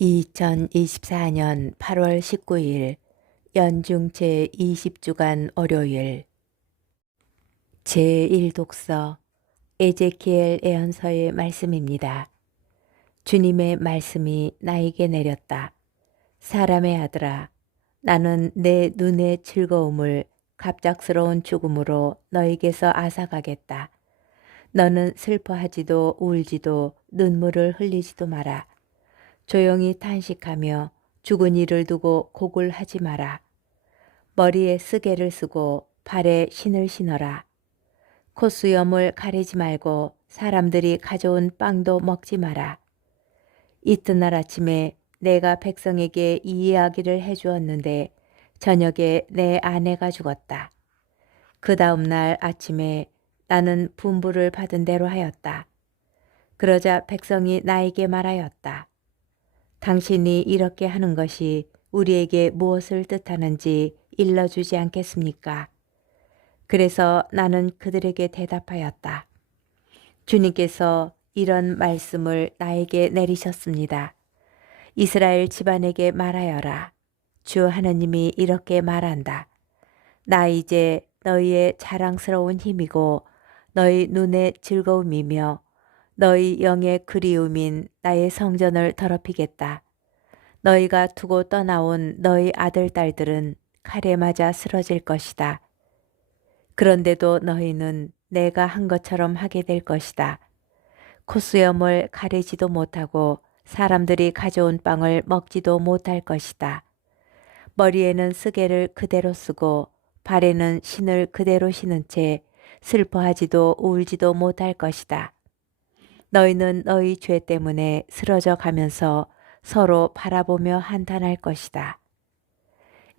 2024년 8월 19일 연중 제20주간 월요일 제1독서 에제키엘 예언서의 말씀입니다. 주님의 말씀이 나에게 내렸다. 사람의 아들아, 나는 내 눈의 즐거움을 갑작스러운 죽음으로 너에게서 앗아가겠다. 너는 슬퍼하지도 울지도 눈물을 흘리지도 마라. 조용히 탄식하며 죽은 이를 두고 곡을 하지 마라. 머리에 쓰개를 쓰고 발에 신을 신어라. 콧수염을 가리지 말고 사람들이 가져온 빵도 먹지 마라. 이튿날 아침에 내가 백성에게 이 이야기를 해주었는데 저녁에 내 아내가 죽었다. 그 다음 날 아침에 나는 분부를 받은 대로 하였다. 그러자 백성이 나에게 말하였다. 당신이 이렇게 하는 것이 우리에게 무엇을 뜻하는지 일러주지 않겠습니까? 그래서 나는 그들에게 대답하였다. 주님께서 이런 말씀을 나에게 내리셨습니다. 이스라엘 집안에게 말하여라. 주 하느님이 이렇게 말한다. 나 이제 너희의 자랑스러운 힘이고 너희 눈의 즐거움이며 너희 영의 그리움인 나의 성전을 더럽히겠다. 너희가 두고 떠나온 너희 아들, 딸들은 칼에 맞아 쓰러질 것이다. 그런데도 너희는 내가 한 것처럼 하게 될 것이다. 콧수염을 가리지도 못하고 사람들이 가져온 빵을 먹지도 못할 것이다. 머리에는 쓰개를 그대로 쓰고 발에는 신을 그대로 신은 채 슬퍼하지도 울지도 못할 것이다. 너희는 너희 죄 때문에 쓰러져 가면서 서로 바라보며 한탄할 것이다.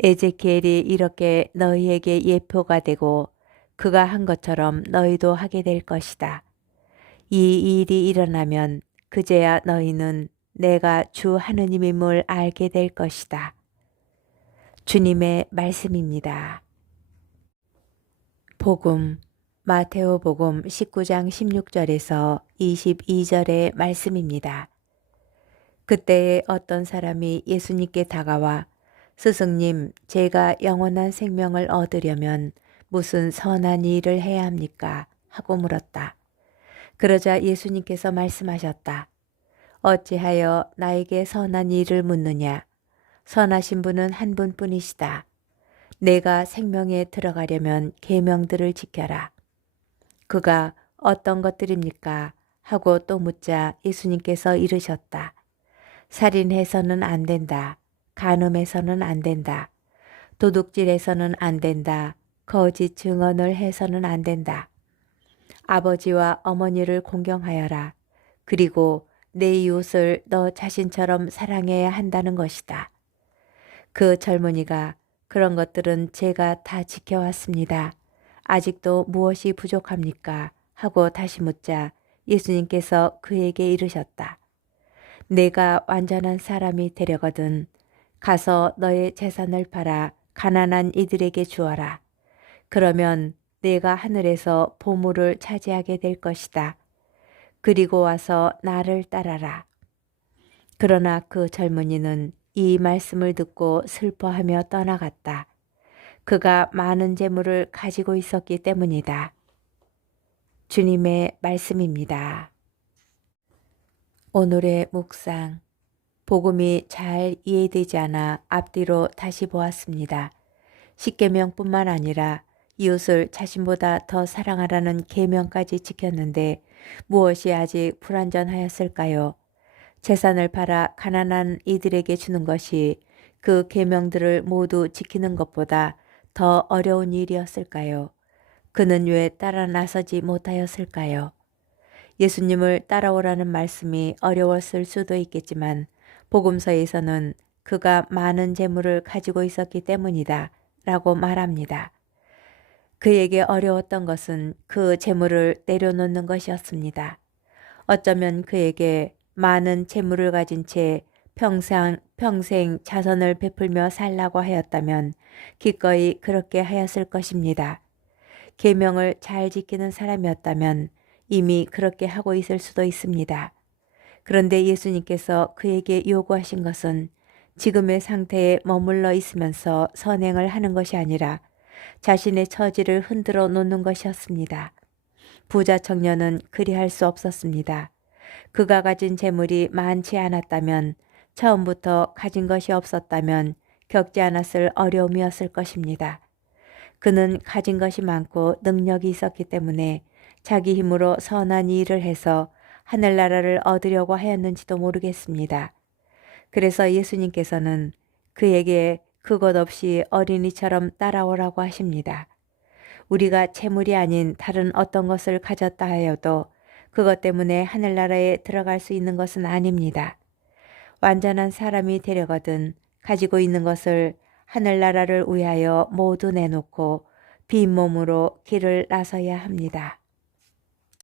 에제키엘이 이렇게 너희에게 예표가 되고 그가 한 것처럼 너희도 하게 될 것이다. 이 일이 일어나면 그제야 너희는 내가 주 하느님임을 알게 될 것이다. 주님의 말씀입니다. 복음 마테오복음 19장 16절에서 22절의 말씀입니다. 그때에 어떤 사람이 예수님께 다가와 스승님, 제가 영원한 생명을 얻으려면 무슨 선한 일을 해야 합니까? 하고 물었다. 그러자 예수님께서 말씀하셨다. 어찌하여 나에게 선한 일을 묻느냐? 선하신 분은 한 분뿐이시다. 내가 생명에 들어가려면 계명들을 지켜라. 그가 어떤 것들입니까? 하고 또 묻자 예수님께서 이르셨다. 살인해서는 안 된다. 간음해서는 안 된다. 도둑질해서는 안 된다. 거짓 증언을 해서는 안 된다. 아버지와 어머니를 공경하여라. 그리고 내 이웃을 너 자신처럼 사랑해야 한다는 것이다. 그 젊은이가 그런 것들은 제가 다 지켜왔습니다. 아직도 무엇이 부족합니까? 하고 다시 묻자 예수님께서 그에게 이르셨다. 내가 완전한 사람이 되려거든 가서 너의 재산을 팔아 가난한 이들에게 주어라. 그러면 내가 하늘에서 보물을 차지하게 될 것이다. 그리고 와서 나를 따라라. 그러나 그 젊은이는 이 말씀을 듣고 슬퍼하며 떠나갔다. 그가 많은 재물을 가지고 있었기 때문이다. 주님의 말씀입니다. 오늘의 묵상. 복음이 잘 이해되지 않아 앞뒤로 다시 보았습니다. 십계명뿐만 아니라 이웃을 자신보다 더 사랑하라는 계명까지 지켰는데 무엇이 아직 불완전하였을까요? 재산을 팔아 가난한 이들에게 주는 것이 그 계명들을 모두 지키는 것보다 더 어려운 일이었을까요? 그는 왜 따라 나서지 못하였을까요? 예수님을 따라오라는 말씀이 어려웠을 수도 있겠지만 복음서에서는 그가 많은 재물을 가지고 있었기 때문이다 라고 말합니다. 그에게 어려웠던 것은 그 재물을 내려놓는 것이었습니다. 어쩌면 그에게 많은 재물을 가진 채 평생 자선을 베풀며 살라고 하였다면 기꺼이 그렇게 하였을 것입니다. 계명을 잘 지키는 사람이었다면 이미 그렇게 하고 있을 수도 있습니다. 그런데 예수님께서 그에게 요구하신 것은 지금의 상태에 머물러 있으면서 선행을 하는 것이 아니라 자신의 처지를 흔들어 놓는 것이었습니다. 부자 청년은 그리할 수 없었습니다. 그가 가진 재물이 많지 않았다면, 처음부터 가진 것이 없었다면 겪지 않았을 어려움이었을 것입니다. 그는 가진 것이 많고 능력이 있었기 때문에 자기 힘으로 선한 일을 해서 하늘나라를 얻으려고 하였는지도 모르겠습니다. 그래서 예수님께서는 그에게 그것 없이 어린이처럼 따라오라고 하십니다. 우리가 재물이 아닌 다른 어떤 것을 가졌다 하여도 그것 때문에 하늘나라에 들어갈 수 있는 것은 아닙니다. 완전한 사람이 되려거든 가지고 있는 것을 하늘나라를 위하여 모두 내놓고 빈 몸으로 길을 나서야 합니다.